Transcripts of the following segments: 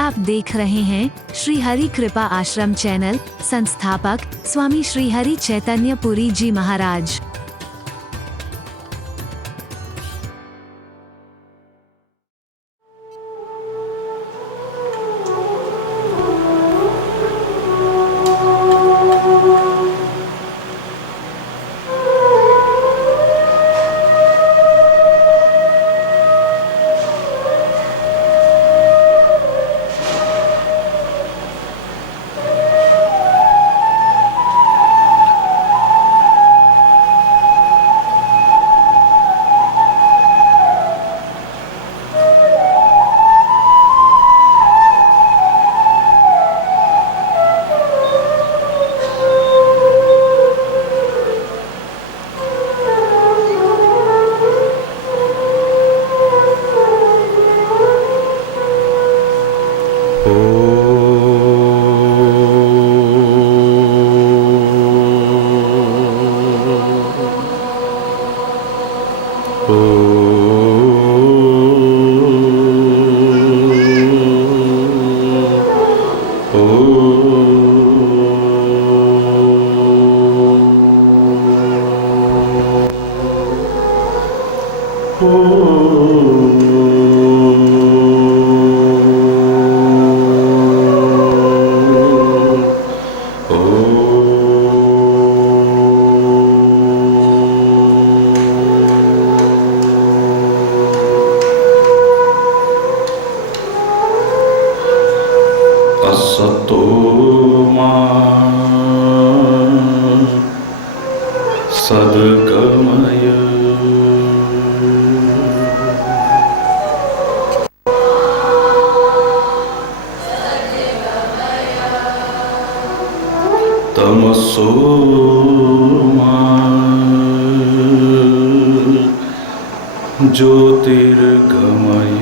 आप देख रहे हैं श्री हरि कृपा आश्रम चैनल। संस्थापक स्वामी श्री हरि चैतन्य पुरी जी महाराज। असतो मा सद्गमय तमसो मा ज्योतिर्गमय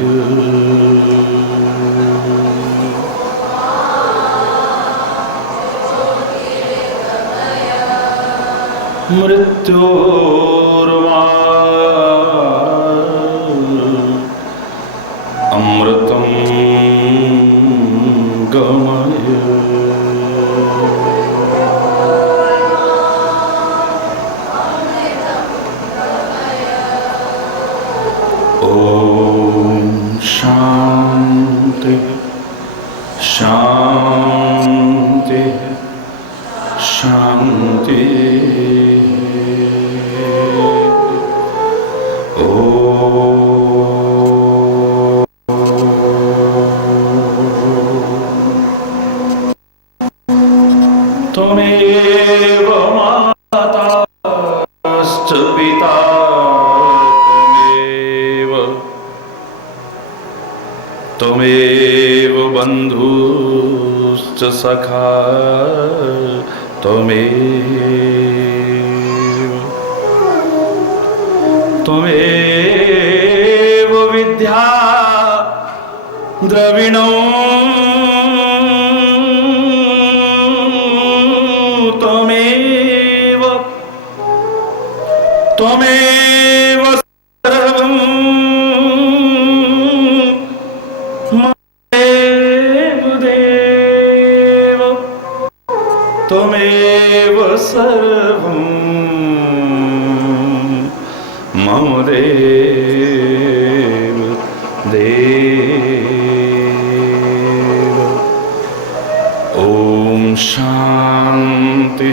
मृत्योर्वा अमृतं गमय ॐ शान्ति शान्ति शान्ति। त्वमेव माताश्च पिता त्वमेव बन्धुश्च सखा त्वमेव विद्या द्रविणो त्वमेव सर्वं ममेव देव त्वमेव सर्वं मम देव देव। ॐ शान्ति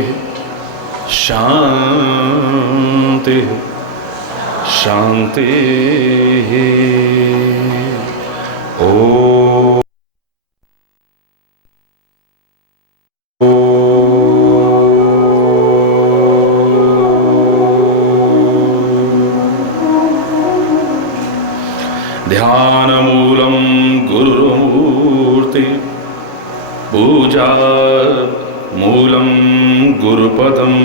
शान्ति शान्ति। ॐ ध्यानमूलं गुरुमूर्ति पूजा मूलं गुरुपदम्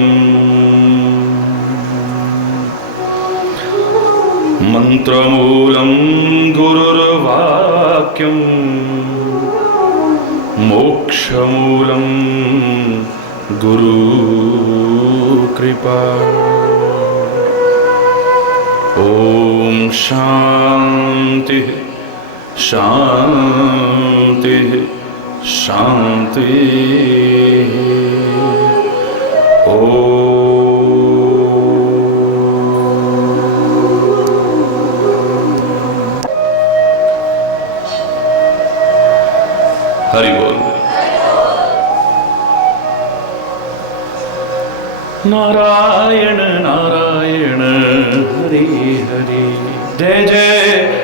मंत्रमूलं गुरुर्वाक्यं मोक्षमूलं गुरुकृपा। ॐ शान्ति शान्ति शांति शांति। ओ हरि बोल। नारायण नारायण हरि हरि, जय जय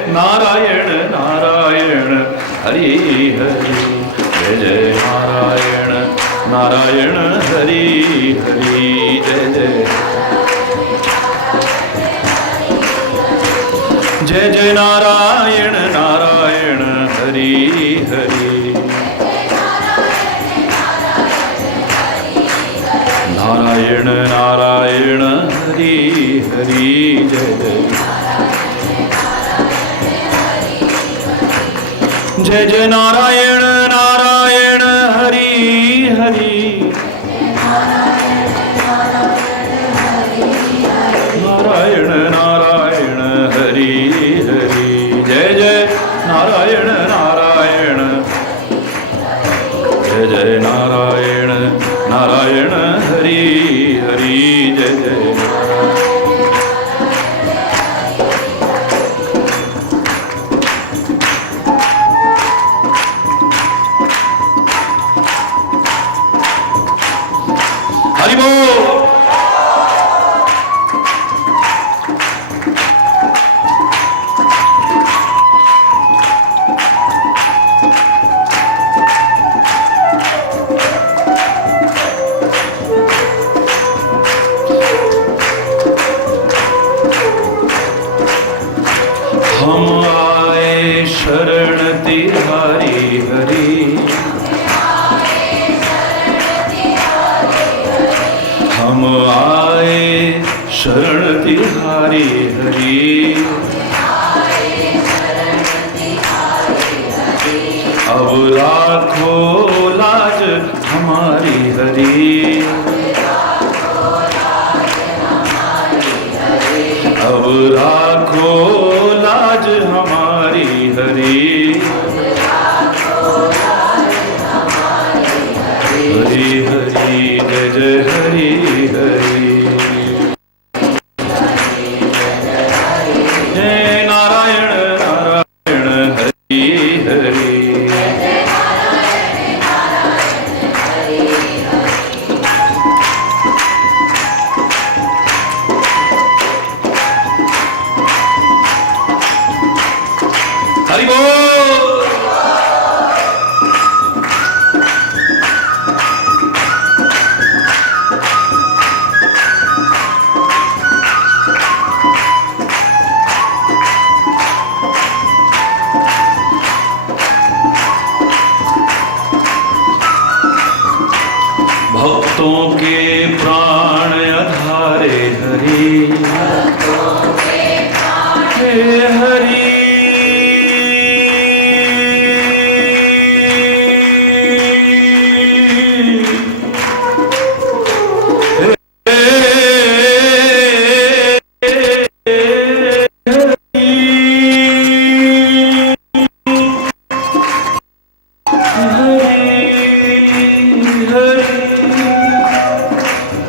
नारायण नारायण हरि हरि, जय जय नारायण नारायण हरि हरि, जय जय जय जय नारायण नारायण हरि हरि, नारायण नारायण हरि हरि, जय जय जय जय नारायण नारायण हरि हरि, नारायण नारायण हरि हरि, जय जय नारायण नारायण, जय जय नारायण नारायण हरि हरि, जय जय हरि बोल। हम आए शरण तिहारी हरि, हम आए शरण तिहारी हरि, अब राखो लाज हमारी हरि, अब राखो लाज हमारी हरि, हरि हरि, जय जय हरि हरि, जय नारायण नारायण हरि हरि, हरि बोल। भक्तों के प्राण आधारे हरि, हे हरि,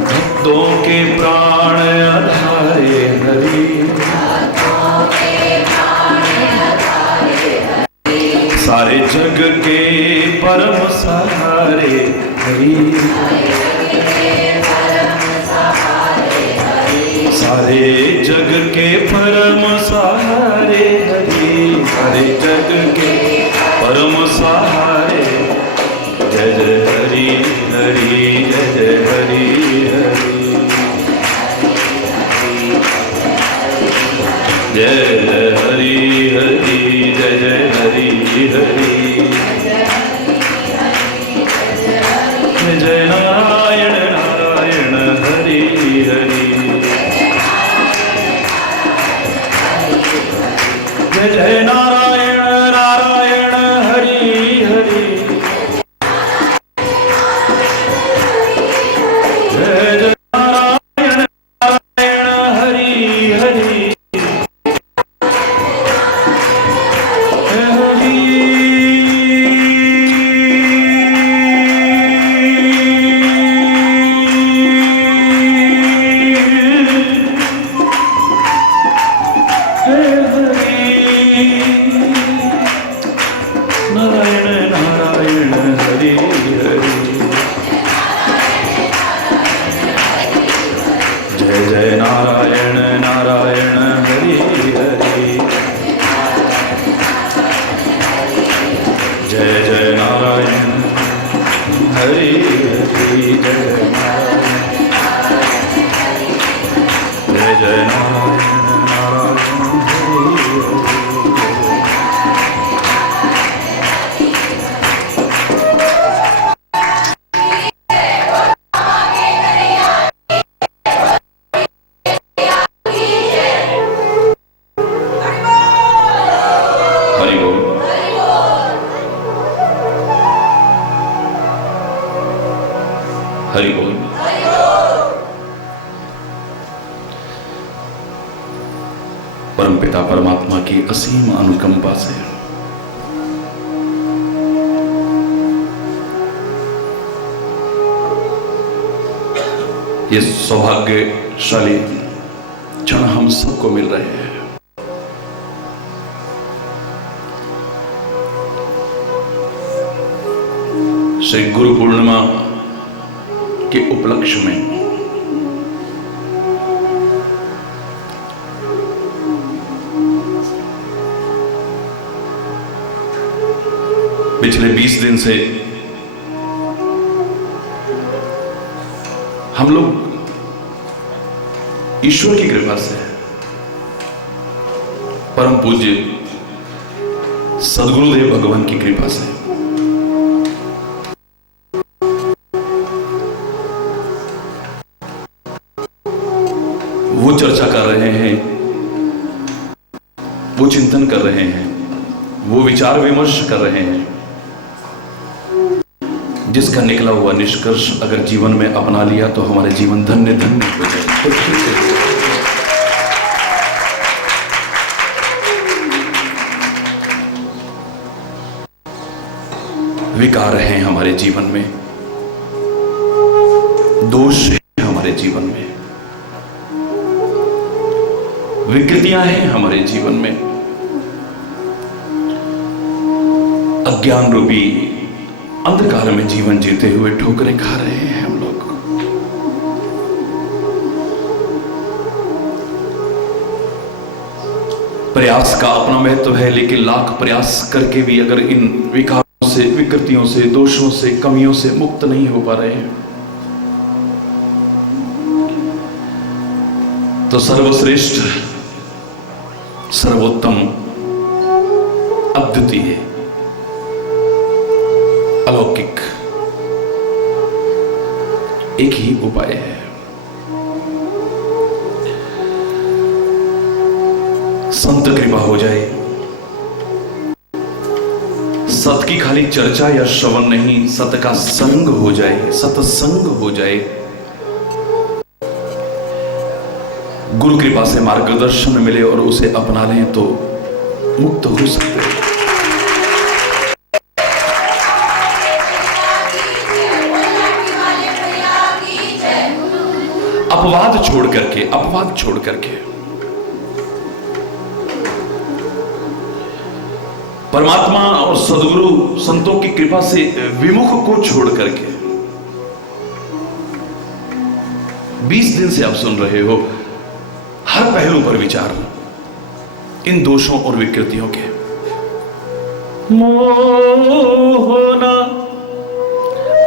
भक्तों के प्राण आधारे हरि, सारे जग के परम सहारे हरि, सारे जग के परम सहारे हरि, सारे जग के परम सहारे, जय जय हरि हरि, जय जय हरि हरि, जय जय हरि हरि, जय जय हरि हरि, जय नारायण नारायण हरि हरि, जय जय नारायण नारायण हरि हरि, जय जय नारायण नारायण हरि हरि, हरि हरि बोल। परमपिता परमात्मा की असीम अनुकंपा से ये सौभाग्यशाली क्षण हम सबको मिल रहे हैं। श्री गुरु पूर्णिमा के उपलक्ष्य में पिछले 20 दिन से हम लोग ईश्वर की कृपा से परम पूज्य सद्गुरुदेव भगवान की कृपा से वो चर्चा कर रहे हैं, वो चिंतन कर रहे हैं, वो विचार विमर्श कर रहे हैं, जिसका निकला हुआ निष्कर्ष अगर जीवन में अपना लिया तो हमारे जीवन धन्य धन्य हो जाए। विकार हैं हमारे जीवन में, दोष हैं हमारे जीवन में, विकृतियां हैं हमारे जीवन में, अज्ञान रूपी अंधकार में जीवन जीते हुए ठोकरें खा रहे हैं हम लोग। प्रयास का अपना महत्व है, लेकिन लाख प्रयास करके भी अगर इन विकारों से, विकृतियों से, दोषों से, कमियों से मुक्त नहीं हो पा रहे हैं तो सर्वश्रेष्ठ, सर्वोत्तम, अद्वितीय, अलौकिक एक ही उपाय है। संत कृपा हो जाए, सत की खाली चर्चा या श्रवण नहीं, सत का संग हो जाए, सत्संग हो जाए, गुरु कृपा से मार्गदर्शन मिले और उसे अपना लें तो मुक्त हो सकते हैं। अपवाद छोड़ करके परमात्मा और सद्गुरु संतों की कृपा से विमुख को छोड़ करके 20 दिन से आप सुन रहे हो, हर पहलू पर विचार इन दोषों और विकृतियों के। मोहना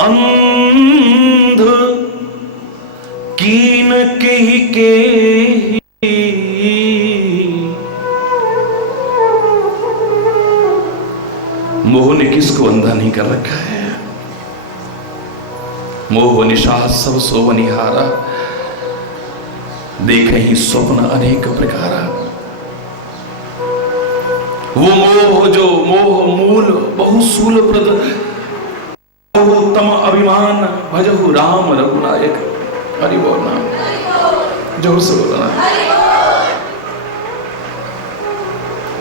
अंध कीन के मोह ने किसको अंधा नहीं कर रखा है। मोह निशा सब सोवनिहारा, देखे ही स्वप्न अनेक प्रकारा। वो मोह जो मोह मूल बहुसूल प्रद, तम अभिमान भजहु राम रघुनायक। हरि बोल नाम जोर से बोलना।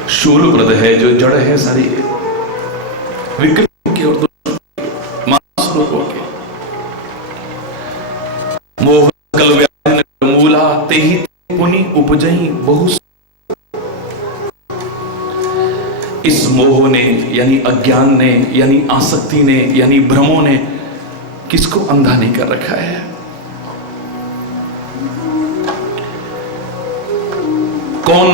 शूल प्रद है जो जड़ है सारी विकृति के और मानस रूपों के। मोह कल व्यान मूला तेहि पुनि उपजहि बहु। इस मोह ने यानी अज्ञान ने यानी आसक्ति ने यानी भ्रमों ने किसको अंधा नहीं कर रखा है। कौन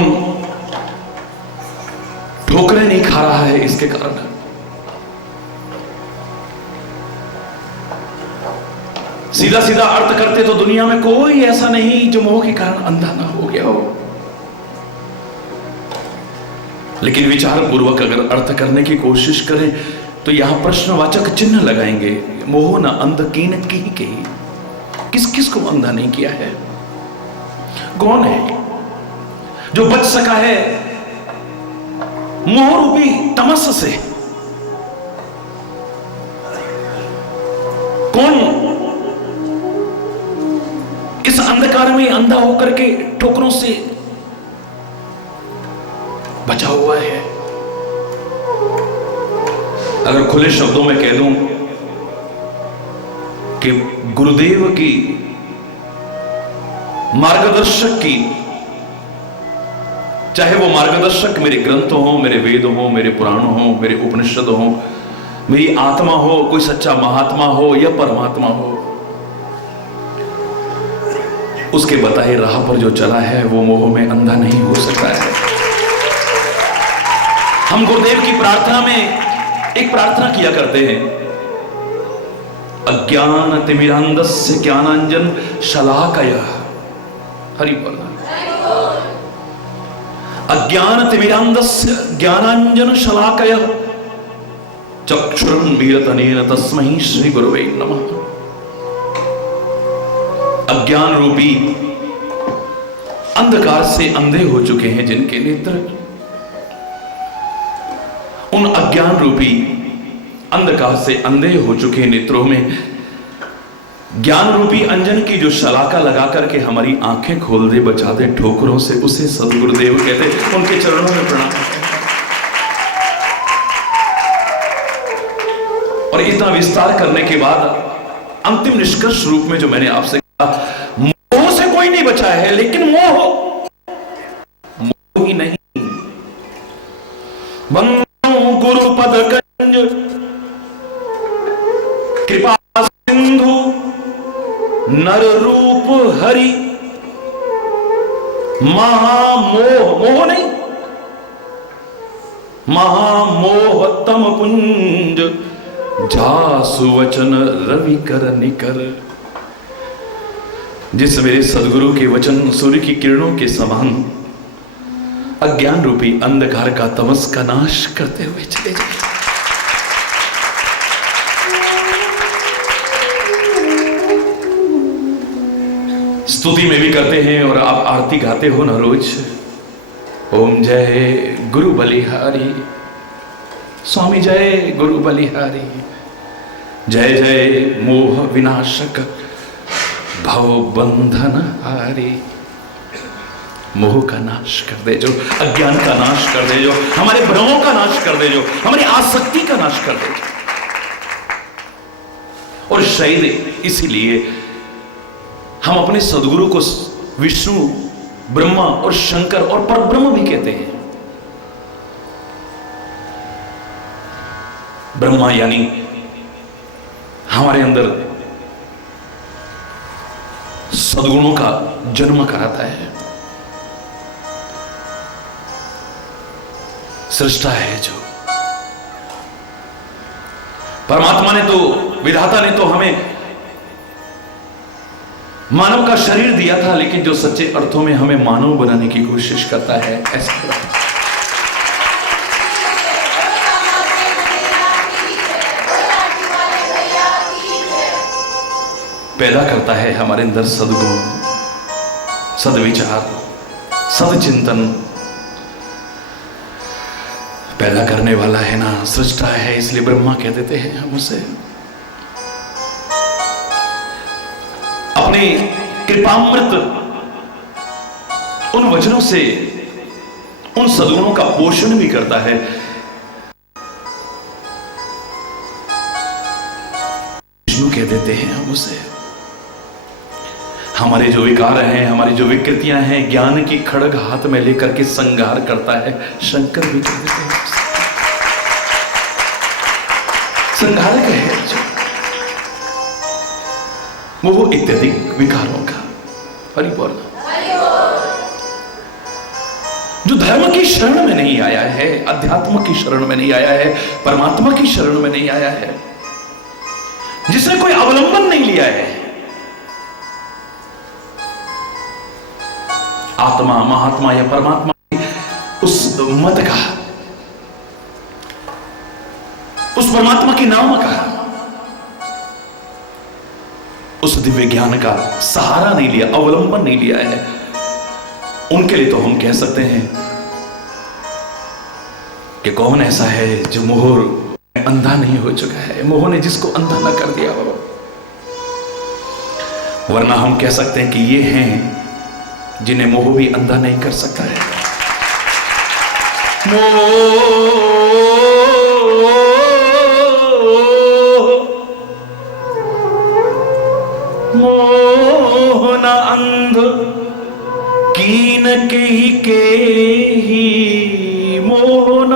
ठोकरें नहीं खा रहा है इसके कारण। सीधा सीधा अर्थ करते तो दुनिया में कोई ऐसा नहीं जो मोह के कारण अंधा ना हो गया हो, लेकिन विचार पूर्वक अगर अर्थ करने की कोशिश करें तो यहां प्रश्नवाचक चिन्ह लगाएंगे। मोह न अंध कीन की ही कही, किस किस को अंधा नहीं किया है। कौन है जो बच सका है मोह रूपी तमस से। कौन इस अंधकार में अंधा होकर के ठोकरों से बचा हुआ है। अगर खुले शब्दों में कह दूं कि गुरुदेव की मार्गदर्शक की, चाहे वो मार्गदर्शक मेरे ग्रंथ हो, मेरे वेद हो, मेरे पुराण हो, मेरे उपनिषद हो, मेरी आत्मा हो, कोई सच्चा महात्मा हो या परमात्मा हो, उसके बताए राह पर जो चला है वो मोह में अंधा नहीं हो सकता है। हम गुरुदेव की प्रार्थना में एक प्रार्थना किया करते हैं, अज्ञान तिमिरांधस्य ज्ञानांजन शलाकया, हरि बोल। अज्ञान तिमिरांधस्य ज्ञानांजन शलाकया चक्षुरुन्मीलितनेन तस्मै श्री गुरुवे नमः। अज्ञान रूपी अंधकार से अंधे हो चुके हैं जिनके नेत्र, उन अज्ञान रूपी अंधकार से अंधे हो चुके नेत्रों में ज्ञान रूपी अंजन की जो शलाका लगा करके हमारी आंखें खोल दे, बचा दे ठोकरों से, उसे सदगुरुदेव कहते। उनके चरणों में प्रणाम। और इतना विस्तार करने के बाद अंतिम निष्कर्ष रूप में जो मैंने आपसे कहा, मोह से कोई नहीं बचा है, लेकिन मोह ही नहीं। बंदो गुरुपद कंज कृपा सिंधु नर रूप हरि, महामोह, मोह नहीं, महामोह तम पुंज जासु वचन रवि कर निकर। जिस मेरे सदगुरु के वचन सूर्य की किरणों के समान अज्ञान रूपी अंधकार का तमस का नाश करते हुए चले जाए। स्तुति में भी करते हैं और आप आरती गाते हो ना रोज, ओम जय गुरु बलिहारी, स्वामी जय गुरु बलिहारी, जय जय मोह विनाशक भव बंधन हारी। मोह का नाश कर दे जो, अज्ञान का नाश कर दे जो, हमारे भ्रमों का नाश कर दे जो, हमारी आसक्ति का नाश कर दे जो। और शायद इसीलिए हम अपने सदगुरु को विष्णु, ब्रह्मा और शंकर और परब्रह्म भी कहते हैं। ब्रह्मा यानी हमारे अंदर सद्गुणों का जन्म कराता है, सृष्टा है जो। परमात्मा ने तो, विधाता ने तो हमें मानव का शरीर दिया था, लेकिन जो सच्चे अर्थों में हमें मानव बनाने की कोशिश करता है, ऐसा पैदा करता है हमारे अंदर सद्गुण, सद्विचार, सदचिंतन पैदा करने वाला है ना, सृष्टा है। इसलिए ब्रह्मा कह देते हैं हम उसे। अपने कृपामृत उन वचनों से उन सद्गुणों का पोषण भी करता है। विष्णु कह देते हैं हम उसे। हमारे जो विकार हैं, हमारी जो विकृतियां हैं, ज्ञान की खड़ग हाथ में लेकर के संहार करता है, शंकर भी कह देते हैं संहारक है जो। वो इत्यादि विकारों का हरि बोल। जो धर्म की शरण में नहीं आया है, अध्यात्म की शरण में नहीं आया है, परमात्मा की शरण में नहीं आया है, जिसने कोई अवलंबन नहीं लिया है, आत्मा, महात्मा या परमात्मा उस मत का, उस परमात्मा के नाम का, उस दिव्य ज्ञान का सहारा नहीं लिया, अवलंबन नहीं लिया है, उनके लिए तो हम कह सकते हैं कि कौन ऐसा है जो मोह अंधा नहीं हो चुका है, मोह ने जिसको अंधा ना कर दिया हो। वरना हम कह सकते हैं कि ये हैं जिन्हें मोह भी अंधा नहीं कर सकता है। मोह न अंध कीन के ही मोह न,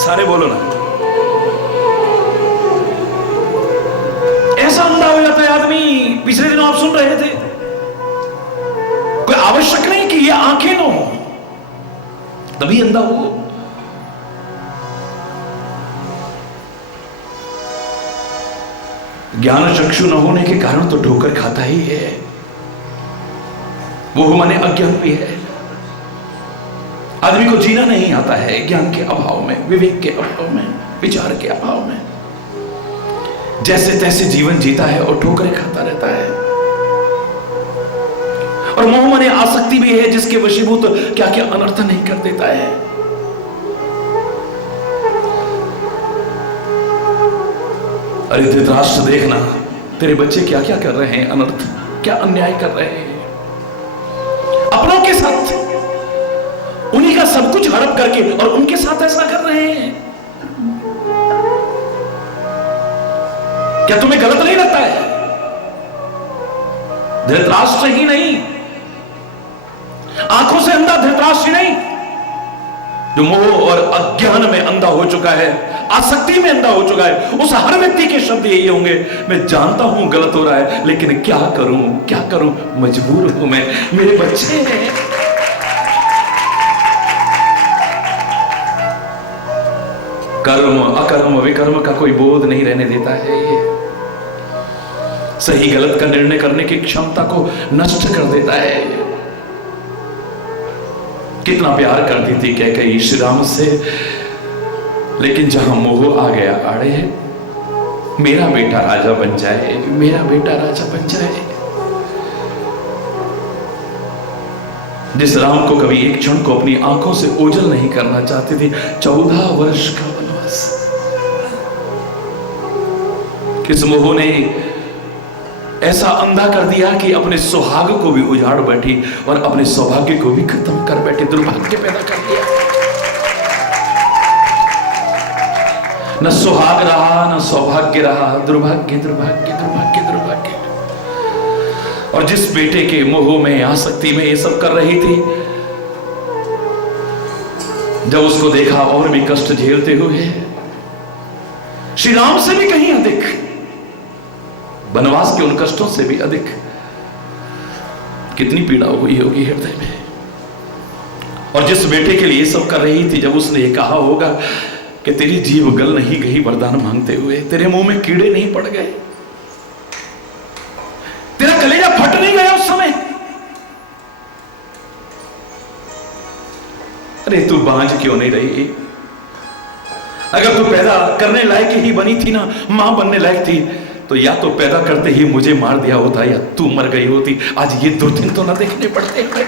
सारे बोलो ना। ऐसा अंधा हो जाता है आदमी। पिछले दिनों आप सुन रहे थे, कोई आवश्यक नहीं कि ये आंखें न हो तभी अंधा हो। ज्ञान चक्षु न होने के कारण तो ठोकर खाता ही है। वो माने अज्ञान भी है। आदमी को जीना नहीं आता है ज्ञान के अभाव में, विवेक के अभाव में, विचार के अभाव में। जैसे तैसे जीवन जीता है और ठोकरें खाता रहता है। और मोह माने आसक्ति भी है, जिसके वशीभूत क्या क्या अनर्थ नहीं कर देता है। अरे धृतराष्ट्र देखना, तेरे बच्चे क्या क्या कर रहे हैं, अनर्थ, क्या अन्याय कर रहे हैं अपनों के साथ। उन्हीं का सब कुछ हड़प करके और उनके साथ ऐसा कर रहे हैं। क्या तुम्हें गलत नहीं लगता है? धृतराष्ट्र ही नहीं, आंखों से अंधा धृतराष्ट्र ही नहीं, जो मोह और अज्ञान में अंधा हो चुका है, आसक्ति में अंधा हो चुका है, उस हर व्यक्ति के शब्द यही होंगे, मैं जानता हूं गलत हो रहा है, लेकिन क्या करूं, क्या करूं, मजबूर हूं मैं, मेरे बच्चे हैं। कर्म अकर्म विकर्म का कोई बोध नहीं रहने देता है। ये सही गलत का निर्णय करने की क्षमता को नष्ट कर देता है। कितना प्यार करती थी कैकेयी श्री राम से, लेकिन जहां मोह आ गया आड़े, मेरा बेटा राजा बन जाए, मेरा बेटा राजा बन जाए। जिस राम को कभी एक क्षण को अपनी आंखों से ओझल नहीं करना चाहती थी, 14 वर्ष का वनवास किस मोह ने ऐसा अंधा कर दिया कि अपने सुहाग को भी उजाड़ बैठी और अपने सौभाग्य को भी खत्म कर बैठी, दुर्भाग्य पैदा कर दिया। न सुहाग रहा, न सौभाग्य रहा, दुर्भाग्य दुर्भाग्य दुर्भाग्य दुर्भाग्य। और जिस बेटे के मोह में, आसक्ति में ये सब कर रही थी, जब उसको देखा और भी कष्ट झेलते हुए, श्री राम से भी कहीं अधिक, वनवास के उन कष्टों से भी अधिक कितनी पीड़ा हुई होगी हृदय में। और जिस बेटे के लिए सब कर रही थी, जब उसने ये कहा होगा कि तेरी जीभ गल नहीं गई वरदान मांगते हुए, तेरे मुंह में कीड़े नहीं पड़ गए, तेरा कलेजा फट नहीं गया उस समय, अरे तू बांझ क्यों नहीं रही? अगर तू पैदा करने लायक ही बनी थी ना, मां बनने लायक थी, तो या तो पैदा करते ही मुझे मार दिया होता, या तू मर गई होती। आज ये दुर्दिन तो ना देखने पड़ते हैं।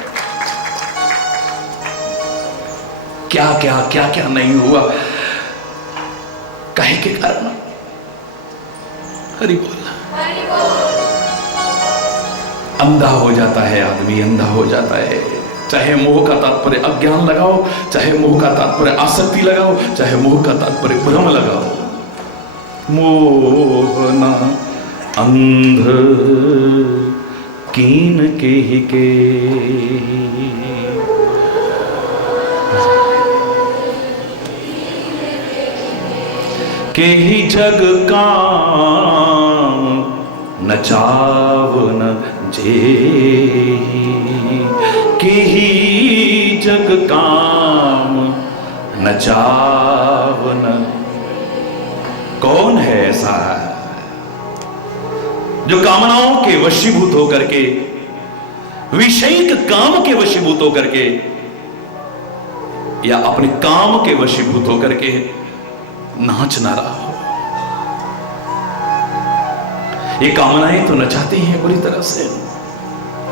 क्या क्या क्या क्या नहीं हुआ, काहे के कारण? हरि बोल। अंधा हो जाता है आदमी, अंधा हो जाता है। चाहे मोह का तात्पर्य अज्ञान लगाओ, चाहे मोह का तात्पर्य आसक्ति लगाओ, चाहे मोह का तात्पर्य भ्रम लगाओ। मोह न अंध कीन के ही के ही जग का नचावन जेही, के ही जग काम नचावन। कौन है ऐसा जो कामनाओं के वशीभूत होकर के, विषयिक काम के वशीभूत होकर के, या अपने काम के वशीभूत होकर के नाच ना रहा हो? ये कामनाएं तो नचाती हैं बुरी तरह से,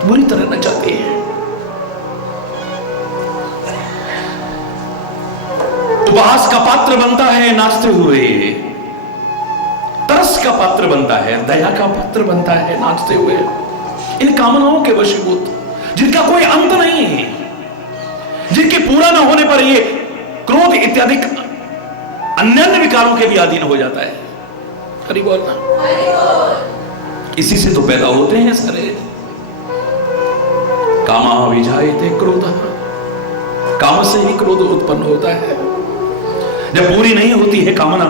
बुरी तरह नचाती हैं। उपहास का पात्र बनता है नाचते हुए, तरस का पात्र बनता है, दया का पात्र बनता है नाचते हुए, इन कामनाओं के वशीभूत, जिनका कोई अंत नहीं है, जिनके पूरा ना होने पर ये क्रोध इत्यादि अन्य विकारों के भी अधीन हो जाता है। हरि बोल ना। इसी से तो पैदा होते हैं सारे। कामा विजायते क्रोध, काम से ही क्रोध उत्पन्न होता है। जब पूरी नहीं होती है कामना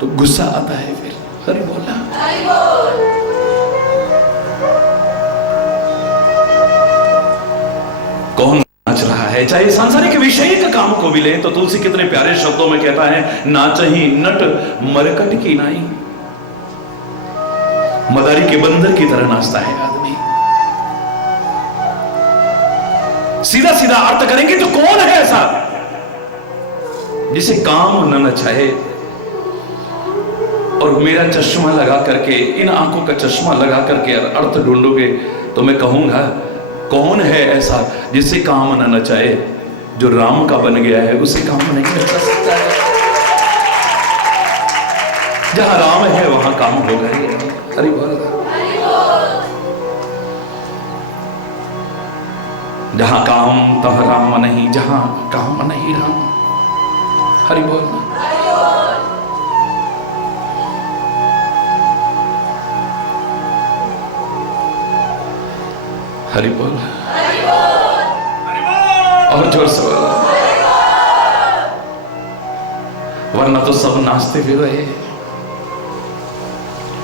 तो गुस्सा आता है। फिर हरि बोलना। कौन नाच रहा है? चाहे सांसारिक विषय का काम को भी ले तो तुलसी कितने प्यारे शब्दों में कहता है, नाचही नट मरकट की नाई। मदारी के बंदर की तरह नाचता है आदमी। सीधा सीधा अर्थ करेंगे तो कौन है ऐसा जिसे काम न नचाए? और मेरा चश्मा लगा करके, इन आंखों का चश्मा लगा करके अर्थ ढूंढोगे तो मैं कहूंगा, कौन है ऐसा जिसे काम न नचाए? जो राम का बन गया है उसे काम नहीं नचा सकता है। जहां राम है वहां काम होगा ही। हरि बोल। जहां काम तहां राम नहीं, जहां काम नहीं राम। हरि बोल। हरि बोल। और जोर से बोलो, वरना तो सब नाचते भी रहे।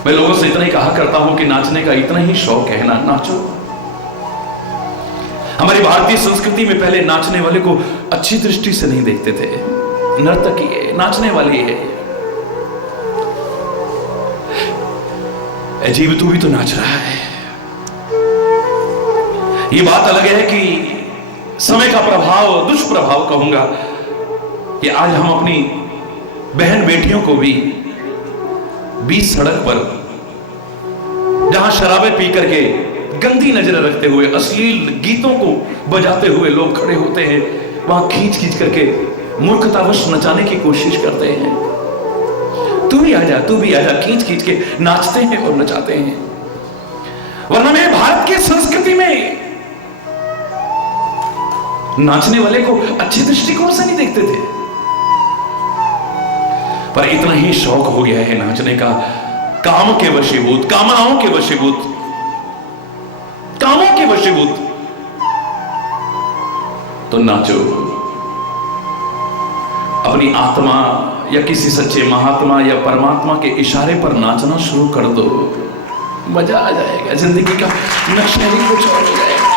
मैं लोगों से इतना ही कहा करता हूं कि नाचने का इतना ही शौक है ना, नाचो। हमारी भारतीय संस्कृति में पहले नाचने वाले को अच्छी दृष्टि से नहीं देखते थे। नर्तकी है, नाचने वाली है। अजीब तू भी तो नाच रहा है। ये बात अलग है कि समय का प्रभाव, दुष्प्रभाव कहूंगा, कि आज हम अपनी बहन बेटियों को भी बीच सड़क पर, जहां शराबें पी करके गंदी नजरें रखते हुए अश्लील गीतों को बजाते हुए लोग खड़े होते हैं, वहां खींच खींच करके मूर्खतावश नचाने की कोशिश करते हैं। तू भी आजा, तू भी आजा, खींच खींच के नाचते हैं और नचाते हैं। वरना मेरे भारत की संस्कृति में नाचने वाले को अच्छे दृष्टिकोण से नहीं देखते थे। पर इतना ही शौक हो गया है नाचने का, काम के वशीभूत, कामनाओं के वशीभूत, कामों के वशीभूत। तो नाचो, अपनी आत्मा या किसी सच्चे महात्मा या परमात्मा के इशारे पर नाचना शुरू कर दो, मजा आ जाएगा। जिंदगी का नक्शा ही कुछ और हो जाएगा।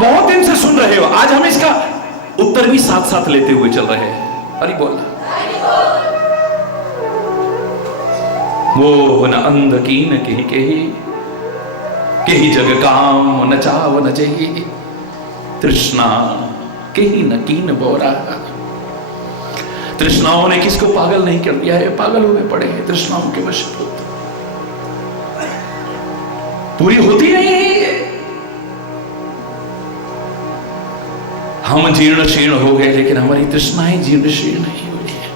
बहुत दिन से सुन रहे हो, आज हम इसका उत्तर भी साथ साथ लेते हुए चल रहे हैं। हरि बोल। वो न अंध कीन केही जग काम नचाव नचही, तृष्णा केही न कीन बोरा। तृष्णाओं ने किसको पागल नहीं कर दिया है? पागल हुए पड़े हैं तृष्णाओं के वशीभूत। पूरी होती नहीं है। हम जीर्ण शीर्ण हो गए, लेकिन हमारी तृष्णाएं जीर्ण शीर्ण नहीं हुई है।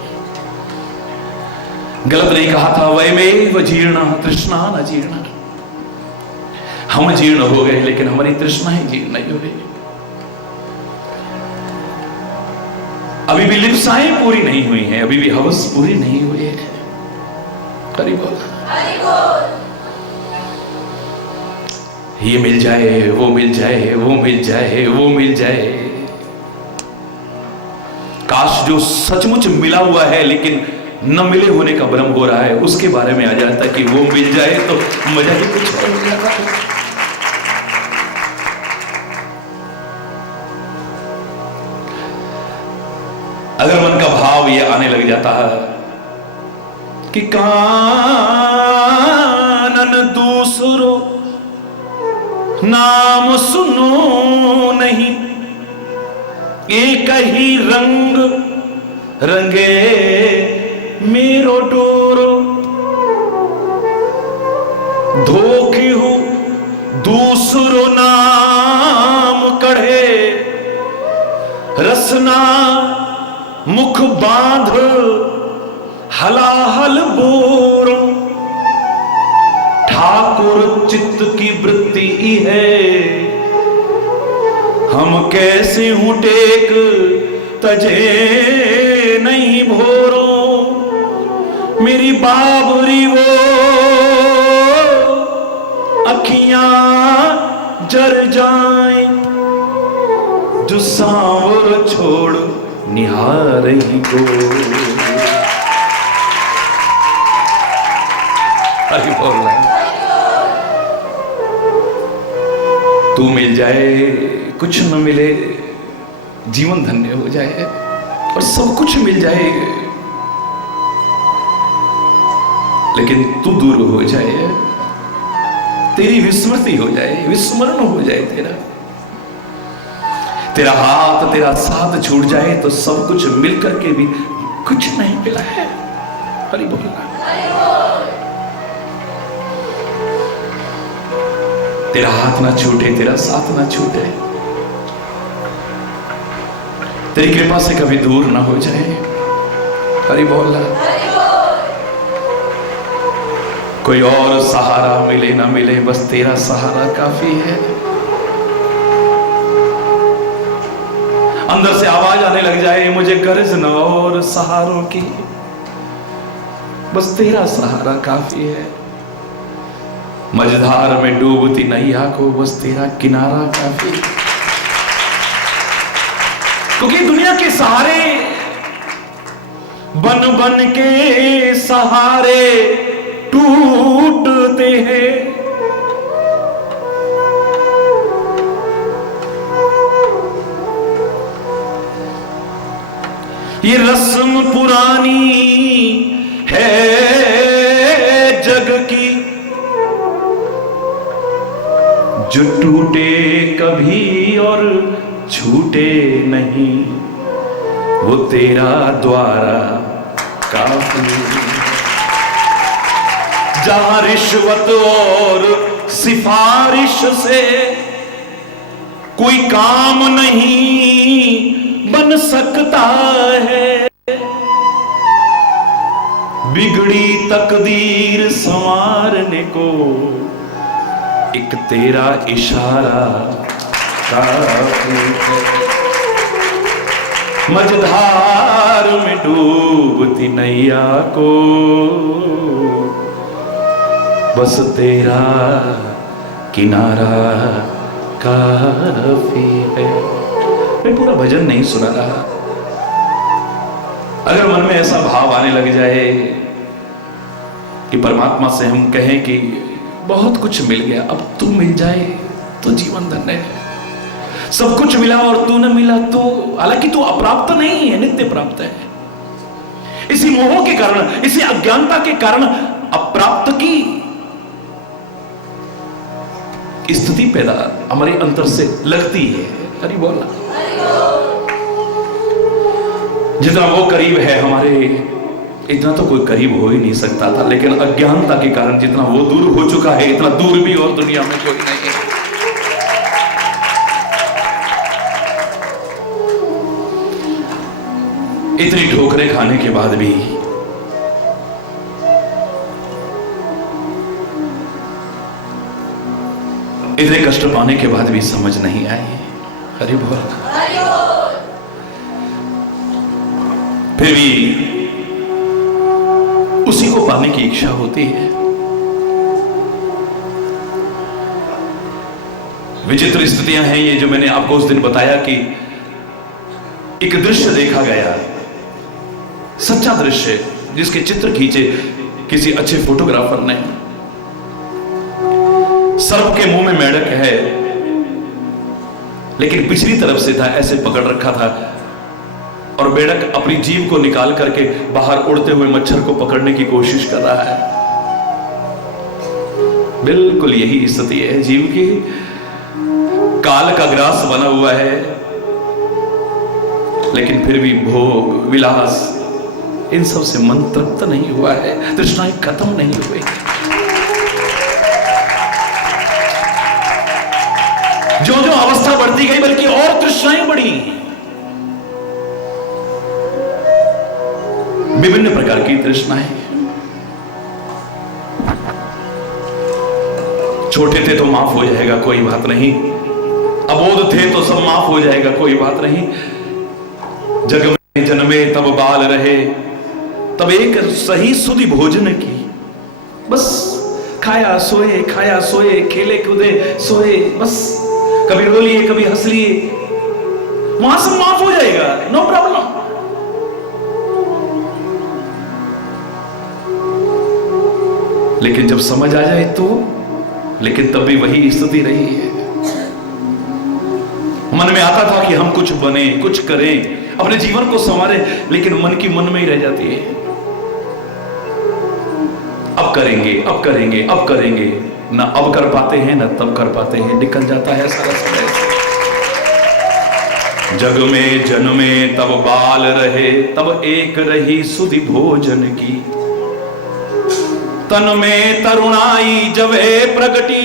गलत नहीं कहा था, वयमेव जीर्ण तृष्णा न जीर्ण। हम जीर्ण हो गए, लेकिन हमारी तृष्णाएं जीर्ण नहीं हुई। अभी भी लिप्साएं पूरी नहीं हुई हैं, अभी भी हवस पूरी नहीं हुई है। हरि बोल। ये मिल जाए, वो मिल जाए, वो मिल जाए, वो मिल जाए। काश जो सचमुच मिला हुआ है लेकिन न मिले होने का भ्रम हो रहा है, उसके बारे में आ जाता है कि वो मिल जाए तो मजा ही कुछ और हो जाता है। अगर मन का भाव ये आने लग जाता है कि कानन दूसरो नाम सुनो नहीं, एक ही रंग रंगे मेरो डोरो, धोखी हूं दूसरो नाम कढ़े, रसना मुख बांध हलाहल बोरो, ठाकुर चित्त की वृत्ति है, हम कैसे हूं टेक तजे नहीं भोरो। मेरी बाबरी वो अखियां जर जाए, जो सांवर छोड़ निहार ही को। अरे बोल रहा है, तू मिल जाए कुछ न मिले, जीवन धन्य हो जाए, और सब कुछ मिल जाए लेकिन तू दूर हो जाए, तेरी विस्मृति हो जाए, विस्मरण हो जाए तेरा हाथ तेरा साथ छूट जाए, तो सब कुछ मिल करके भी कुछ नहीं मिला है। हरि बोल। तेरा हाथ ना छूटे, तेरा साथ ना छूटे, तेरी कृपा से कभी दूर ना हो जाए। हरि बोल। कोई और सहारा मिले ना मिले, बस तेरा सहारा काफी है। अंदर से आवाज आने लग जाए, मुझे गर्ज न और सहारों की, बस तेरा सहारा काफी है। मझधार में डूबती नैया को बस तेरा किनारा काफी है। क्योंकि दुनिया के सहारे बन बन के सहारे टूटते हैं। ये रस्म पुरानी है जग की, जो टूटे कभी और छूटे नहीं, वो तेरा द्वारा काफी। जहां रिश्वत और सिफारिश से कोई काम नहीं बन सकता है, बिगड़ी तकदीर संवारने को एक तेरा इशारा काफी है। मझधार में डूबती नैया को बस तेरा किनारा काफी है। मैं पूरा भजन नहीं सुना रहा। अगर मन में ऐसा भाव आने लग जाए कि परमात्मा से हम कहें कि बहुत कुछ मिल गया, अब तू मिल जाए तो जीवन धन्य है। सब कुछ मिला और तू न मिला तो, हालांकि तू अप्राप्त नहीं है, नित्य प्राप्त है। इसी मोह के कारण, इसी अज्ञानता के कारण अप्राप्त की स्थिति पैदा हमारे अंतर से लगती है। हरि बोलना। जितना वो करीब है हमारे, इतना तो कोई करीब हो ही नहीं सकता था, लेकिन अज्ञानता के कारण जितना वो दूर हो चुका है, इतना दूर भी और दुनिया में कोई नहीं है। इतनी ठोकरें खाने के बाद भी इतने कष्ट पाने के बाद भी समझ नहीं आई। हरि बोल। फिर भी उसी को पाने की इच्छा होती है। विचित्र स्थितियां हैं ये, जो मैंने आपको उस दिन बताया कि एक दृश्य देखा गया, सच्चा दृश्य, जिसके चित्र खींचे किसी अच्छे फोटोग्राफर ने। सर्प के मुंह में मेंढक है, लेकिन पिछली तरफ से था, ऐसे पकड़ रखा था, और मेंढक अपनी जीभ को निकाल करके बाहर उड़ते हुए मच्छर को पकड़ने की कोशिश कर रहा है। बिल्कुल यही स्थिति है जीव की। काल का ग्रास बना हुआ है, लेकिन फिर भी भोग विलास इन सब से मन तृप्त नहीं हुआ है, तृष्णाएं खत्म नहीं हुई। जो जो अवस्था बढ़ती गई, बल्कि और तृष्णाएं बढ़ी। विभिन्न प्रकार की तृष्णाएं। छोटे थे तो माफ हो जाएगा, कोई बात नहीं। अबोध थे तो सब माफ हो जाएगा, कोई बात नहीं। जग में जन्मे तब बाल रहे, तब एक सही सुधि भोजन की। बस खाया सोए, खेले कूदे सोए, बस कभी रो लिए कभी हंस लिए, वहां सब माफ हो जाएगा, नो प्रॉब्लम। लेकिन जब समझ आ जाए तो, लेकिन तब भी वही स्थिति रही है। मन में आता था कि हम कुछ बने, कुछ करें, अपने जीवन को संवारें, लेकिन मन की मन में ही रह जाती है। अब करेंगे, अब करेंगे, अब करेंगे, ना अब कर पाते हैं ना तब कर पाते हैं, निकल जाता है सारा समय। जग में जन्मे तब बाल रहे, तब एक रही सुधि भोजन की। तन में तरुणाई जवे प्रगटी,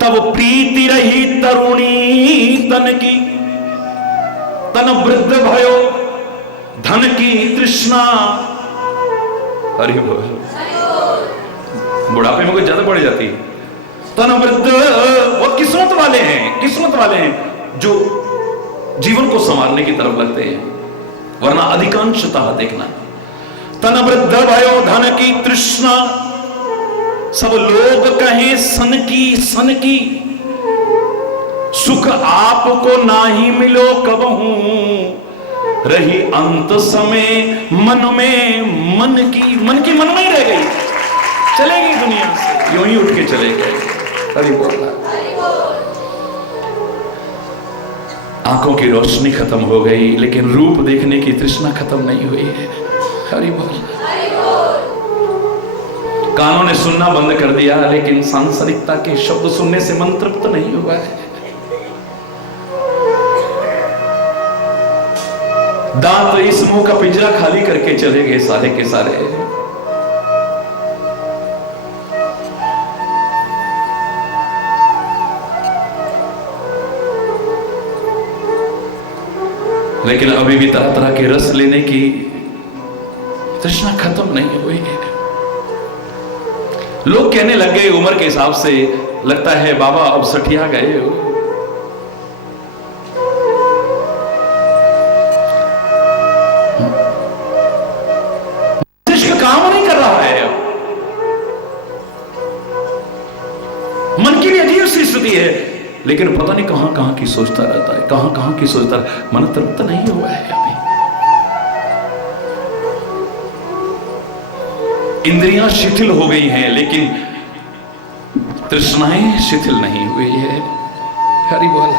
तब प्रीति रही तरुणी तन की। तन वृद्ध भयो धन की तृष्णा, हरि बोल, बुढ़ापे में कुछ ज्यादा बढ़ जाती है। तन वृद्ध, वो किस्मत वाले हैं, किस्मत वाले हैं जो जीवन को संवारने की तरफ लगते हैं, वरना अधिकांशतः देखना। तन वृद्ध भयो धन की तृष्णा, सब लोग कहें सन की। सुख आपको नाही मिलो कबहू, रही अंत समय मन में मन की मन में ही रह गई, चलेगी दुनिया से, यूं ही उठ के चले गए। हरि बोल। आंखों की रोशनी खत्म हो गई, लेकिन रूप देखने की तृष्णा खत्म नहीं हुई है। हरि बोल। कानों ने सुनना बंद कर दिया, लेकिन सांसारिकता के शब्द सुनने से मन तृप्त नहीं हुआ है। दांत इस मुंह का पिंजरा खाली करके चले गए सारे के सारे। लेकिन अभी भी तरह तरह के रस लेने की तृष्णा खत्म नहीं हुई है। लोग कहने लग गए उम्र के हिसाब से, लगता है बाबा अब सठिया गए हो। मस्तिष्क काम नहीं कर रहा है, मन की भी अजीब सी स्थिति है, लेकिन पता नहीं कहां कहां की सोचता रहता है, कहां कहां की सोचता है। मन तृप्त नहीं हुआ है अभी। इंद्रियां शिथिल हो गई हैं, लेकिन तृष्णाएं शिथिल नहीं हुई है। हरि बोल।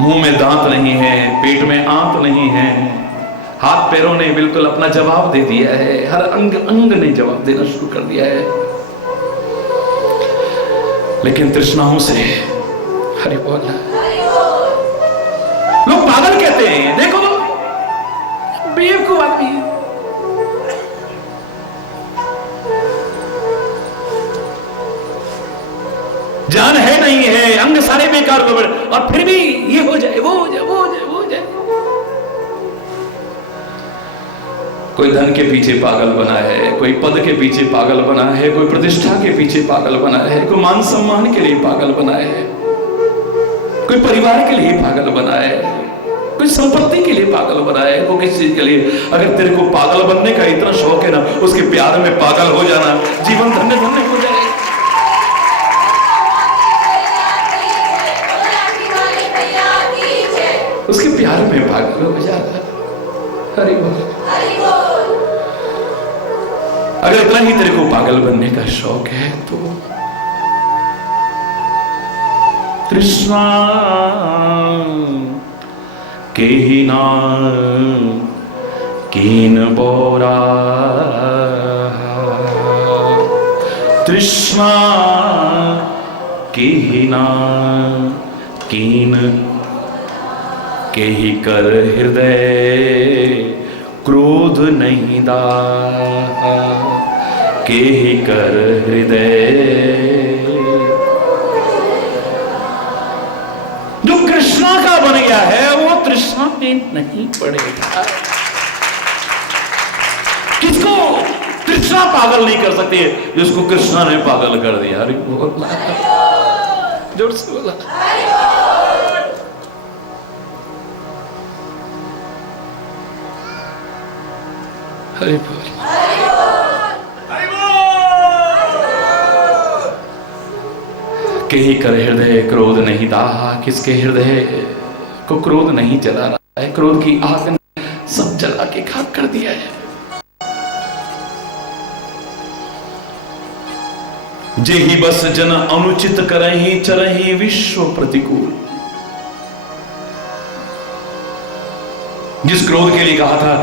मुंह में दांत नहीं है, पेट में आंत नहीं है, हाथ पैरों ने बिल्कुल अपना जवाब दे दिया है, हर अंग अंग ने जवाब देना शुरू कर दिया है, लेकिन तृष्णाओं से। हरि बोल। लोग पागल कहते हैं, देखो तो बेवकूफ आदमी। जान है नहीं है, अंग सारे बेकार गड़बड़, और फिर भी ये हो जाए, वो हो जाए, वो हो जाए, वो हो जाए। कोई धन के पीछे पागल बना है, कोई पद के पीछे पागल बना है, कोई प्रतिष्ठा के पीछे पागल बना है, कोई मान सम्मान के लिए पागल बना है, कोई परिवार के लिए पागल बना है, कोई संपत्ति के लिए पागल बना है, कोई किसी चीज के लिए। अगर तेरे को पागल बनने का इतना शौक है ना, उसके प्यार में पागल हो जाना, जीवन धन्य धन्य हो जाए। उसके प्यार में पागल हो जाना। हरि बोल। अगर इतना ही तेरे को पागल बनने का शौक है तो तृष्णा के ही ना कीन बोरा, तृष्णा के ही ना कीन के ही कर हृदय क्रोध नहीं दा, के ही कर हृदय। जो कृष्णा का बन गया है वो तृष्णा खाने नहीं पड़ेगा। किसको कृष्णा पागल नहीं कर सकती है, जिसको कृष्णा ने पागल कर दिया। अरे बोला, जोर से बोला। हरे बोल। कहीं कर हृदय क्रोध नहीं दाहा, किसके हृदय को क्रोध नहीं जला रहा है। क्रोध की आग ने सब जला के खाक कर दिया है। जेहि बस जन अनुचित करहि चरहि विश्व प्रतिकूल। जिस क्रोध के लिए कहा था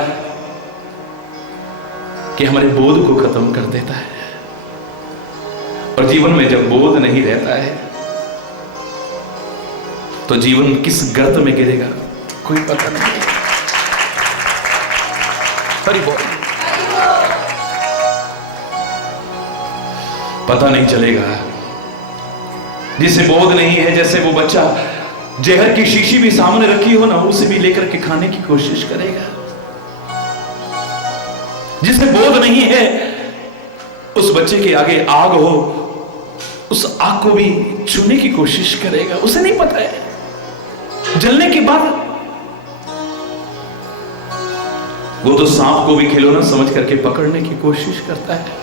कि हमारे बोध को खत्म कर देता है, और जीवन में जब बोध नहीं रहता है तो जीवन किस गर्त में गिरेगा कोई पता नहीं। हरि बोल। पता नहीं चलेगा। जिसे बोध नहीं है, जैसे वो बच्चा जहर की शीशी भी सामने रखी हो ना, उसे भी लेकर के खाने की कोशिश करेगा। जिसे बोध नहीं है, उस बच्चे के आगे आग हो, उस आग को भी छूने की कोशिश करेगा। उसे नहीं पता है जलने के बाद वो तो सांप को भी खिलौना समझ करके पकड़ने की कोशिश करता है।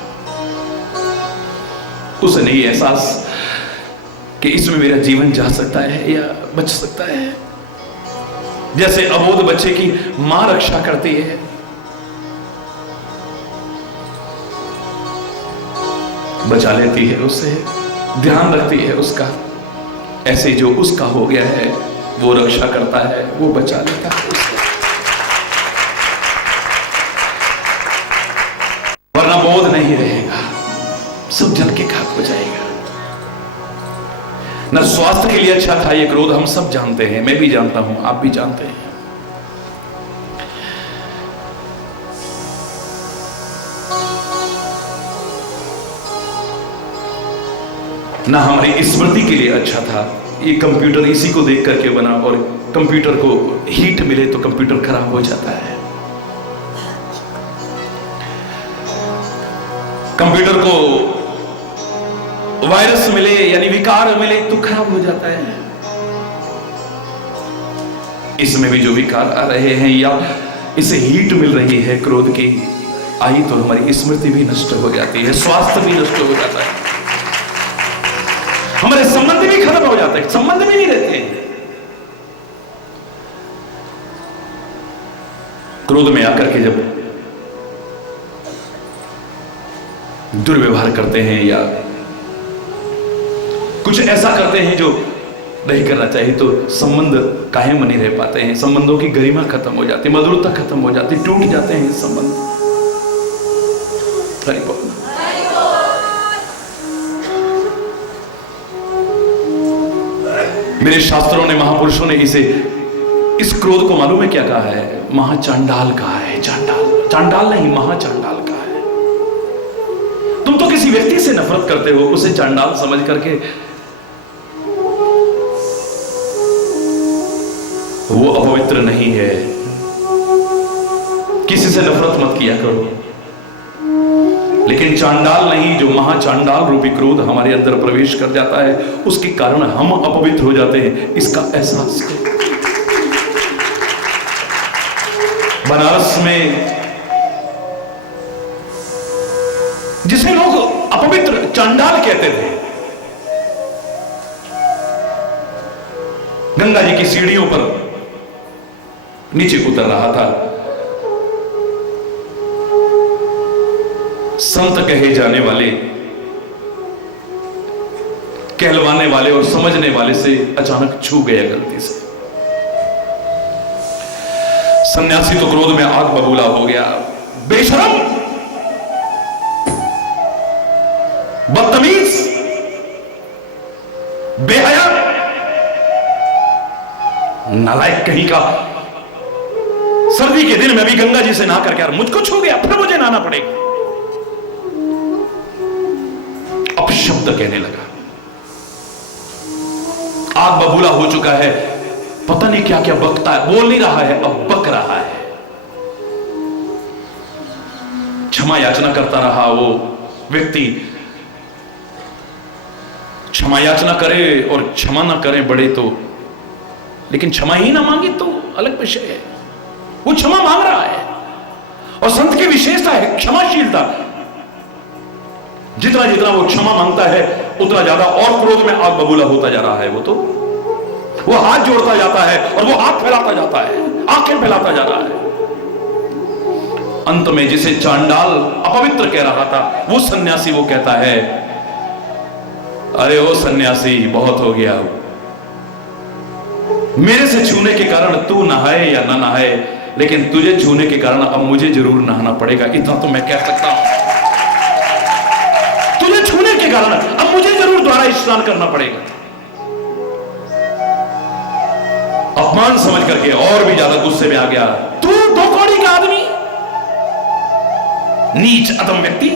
उसे नहीं एहसास कि इसमें मेरा जीवन जा सकता है या बच सकता है। जैसे अबोध बच्चे की मां रक्षा करती है, बचा लेती है उसे, ध्यान रखती है उसका, ऐसे जो उसका हो गया है वो रक्षा करता है, वो बचा लेता है उसे। वरना बोध नहीं रहेगा, सब जल के खाक हो जाएगा। न स्वास्थ्य के लिए अच्छा था ये क्रोध, हम सब जानते हैं, मैं भी जानता हूं, आप भी जानते हैं। ना हमारी स्मृति के लिए अच्छा था। ये कंप्यूटर इसी को देख करके बना, और कंप्यूटर को हीट मिले तो कंप्यूटर खराब हो जाता है। कंप्यूटर को वायरस मिले यानी विकार मिले तो खराब हो जाता है। इसमें भी जो विकार आ रहे हैं या इसे हीट मिल रही है क्रोध की, आई तो हमारी स्मृति भी नष्ट हो जाती है, स्वास्थ्य भी नष्ट हो जाता है, हमारे संबंध भी खत्म हो जाते हैं, संबंध भी नहीं रहते हैं। क्रोध में आकर के जब दुर्व्यवहार करते हैं या कुछ ऐसा करते हैं जो नहीं करना चाहिए, तो संबंध कायम नहीं रह पाते हैं, संबंधों की गरिमा खत्म हो जाती है, मधुरता खत्म हो जाती है, टूट जाते हैं संबंध। मेरे शास्त्रों ने, महापुरुषों ने इस क्रोध को मालूम है क्या कहा है? महाचांडाल कहा है। चांडाल, चांडाल नहीं, महाचांडाल कहा है। तुम तो किसी व्यक्ति से नफरत करते हो, उसे चांडाल समझ करके, वो अपवित्र नहीं है। किसी से नफरत मत किया करो, लेकिन चांडाल नहीं, जो महाचांडाल रूपी क्रोध हमारे अंदर प्रवेश कर जाता है, उसके कारण हम अपवित्र हो जाते हैं, इसका एहसास करो। बनारस में जिसे लोग अपवित्र चांडाल कहते थे, गंगा जी की सीढ़ियों पर नीचे उतर रहा था, संत कहे जाने वाले, कहलवाने वाले और समझने वाले से अचानक छू गया गलती से। सन्यासी तो क्रोध में आग बबूला हो गया। बेशरम, बदतमीज, बेहया, नालायक कहीं का, सर्दी के दिन में भी गंगा जी से नहा करके यार मुझको छू गया, फिर मुझे नहाना पड़ेगा। अपशब्द कहने लगा। आग बबूला हो चुका है, पता नहीं क्या क्या बकता है, बोल नहीं रहा है, अब बक रहा है। क्षमा याचना करता रहा वो व्यक्ति। क्षमा याचना करे और क्षमा ना करे बड़े तो, लेकिन क्षमा ही ना मांगे तो अलग विषय है। वो क्षमा मांग रहा है, और संत की विशेषता है क्षमाशीलता। जितना जितना वो क्षमा मांगता है उतना ज्यादा और क्रोध में आग बबूला होता जा रहा है। वो हाथ जोड़ता जाता है और वो हाथ फैलाता जाता है, आंखें फैलाता जा रहा है। अंत में जिसे चांडाल अपवित्र कह रहा था, वो सन्यासी वो कहता है, अरे ओ सन्यासी बहुत हो गया, मेरे से छूने के कारण तू नहाए या ना नहाए, लेकिन तुझे छूने के कारण अब मुझे जरूर नहाना पड़ेगा। इतना तो मैं कह सकता हूं, तुझे छूने के कारण अब मुझे जरूर दोबारा स्नान करना पड़ेगा। अपमान समझ करके और भी ज्यादा गुस्से में आ गया। तू दो कौड़ी का आदमी, नीच अधम व्यक्ति,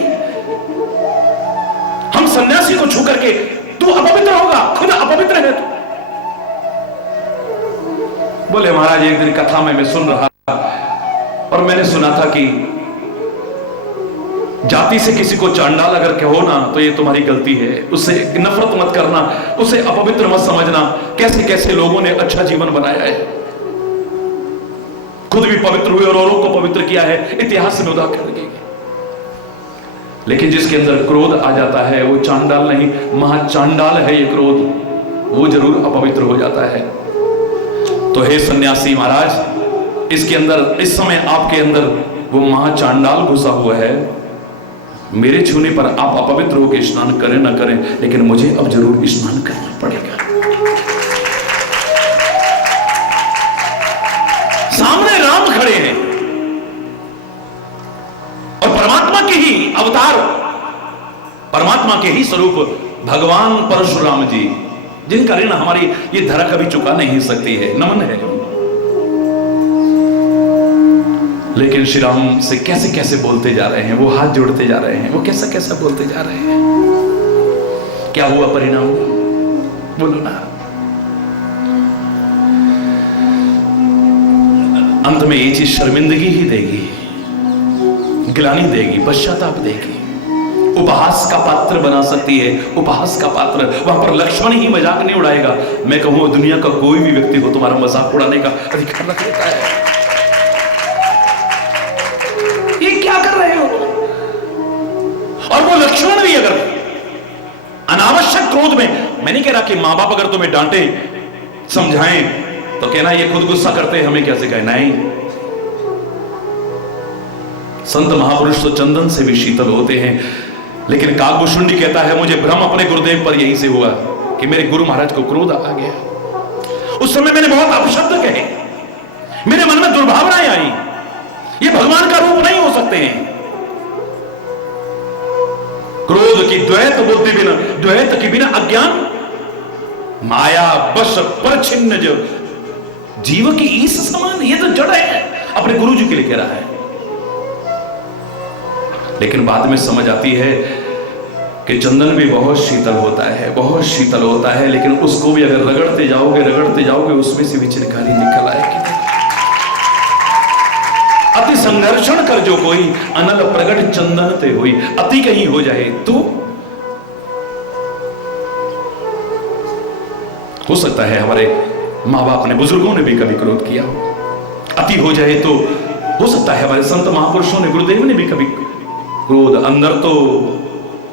हम सन्यासी को छू करके तू अपवित्र होगा, खुद अपवित्र है तू। बोले महाराज एक दिन कथा में मैं सुन रहा था और मैंने सुना था कि जाति से किसी को चांडाल अगर कहो ना तो ये तुम्हारी गलती है, उससे नफरत मत करना, उसे अपवित्र मत समझना। कैसे कैसे लोगों ने अच्छा जीवन बनाया है, खुद भी पवित्र हुए और औरों को पवित्र किया है, इतिहास में उदाहरण लगेंगे। लेकिन जिसके अंदर क्रोध आ जाता है वो चांडाल नहीं, महाचांडाल है ये क्रोध, वो जरूर अपवित्र हो जाता है। तो हे सन्यासी महाराज, इसके अंदर इस समय आपके अंदर वो महाचांडाल घुसा हुआ है। मेरे छूने पर आप अपवित्र होकर स्नान करें ना करें, लेकिन मुझे अब जरूर स्नान करना पड़ेगा। सामने राम खड़े हैं और परमात्मा के ही अवतार, परमात्मा के ही स्वरूप भगवान परशुराम जी, जिनका ऋण हमारी ये धरा कभी चुका नहीं सकती है, नमन है। लेकिन श्री राम से कैसे कैसे बोलते जा रहे हैं, वो हाथ जोड़ते जा रहे हैं, वो कैसा कैसा बोलते जा रहे हैं। क्या हुआ परिणाम, बोलो ना। अंत में ये चीज शर्मिंदगी ही देगी, गिलानी देगी, पश्चाताप देगी, उपहास का पात्र बना सकती है। उपहास का पात्र, वहां पर लक्ष्मण ही मजाक नहीं उड़ाएगा। मैं कहूं दुनिया का कोई भी व्यक्ति हो तुम्हारा मजाक उड़ाने का अधिकार रख लेता है। ये क्या कर रहे हो? और वो लक्ष्मण भी अगर अनावश्यक क्रोध में, मैं नहीं कह रहा कि मां बाप अगर तुम्हें डांटे समझाएं तो कहना ये खुद गुस्सा करते हैं, हमें कैसे कहना है। संत महापुरुष तो चंदन से भी शीतल होते हैं। लेकिन काकभूषुंडी कहता है मुझे भ्रम अपने गुरुदेव पर यहीं से हुआ कि मेरे गुरु महाराज को क्रोध आ गया। उस समय मैंने बहुत अपशब्द कहे, मेरे मन में दुर्भावनाएं आई, ये भगवान का रूप नहीं हो सकते हैं। क्रोध की द्वैत बुद्धि बिना, द्वैत के बिना अज्ञान, माया बस पर छिन्न जो जीव की ईस समान, ये तो जड़ है, अपने गुरु जी के लिए कह रहा है। लेकिन बाद में समझ आती है कि चंदन भी बहुत शीतल होता है, बहुत शीतल होता है, लेकिन उसको भी अगर रगड़ते जाओगे उसमें से भी चिनकारी निकल आएगी। अति संघर्षण कर जो कोई, अनल प्रगट चंदन ते हुई। अति कहीं हो जाए तो हो सकता है हमारे माँ बाप ने, बुजुर्गों ने भी कभी क्रोध किया हो। अति हो जाए तो हो सकता है हमारे संत महापुरुषों ने, गुरुदेव ने भी कभी क्रोध। अंदर तो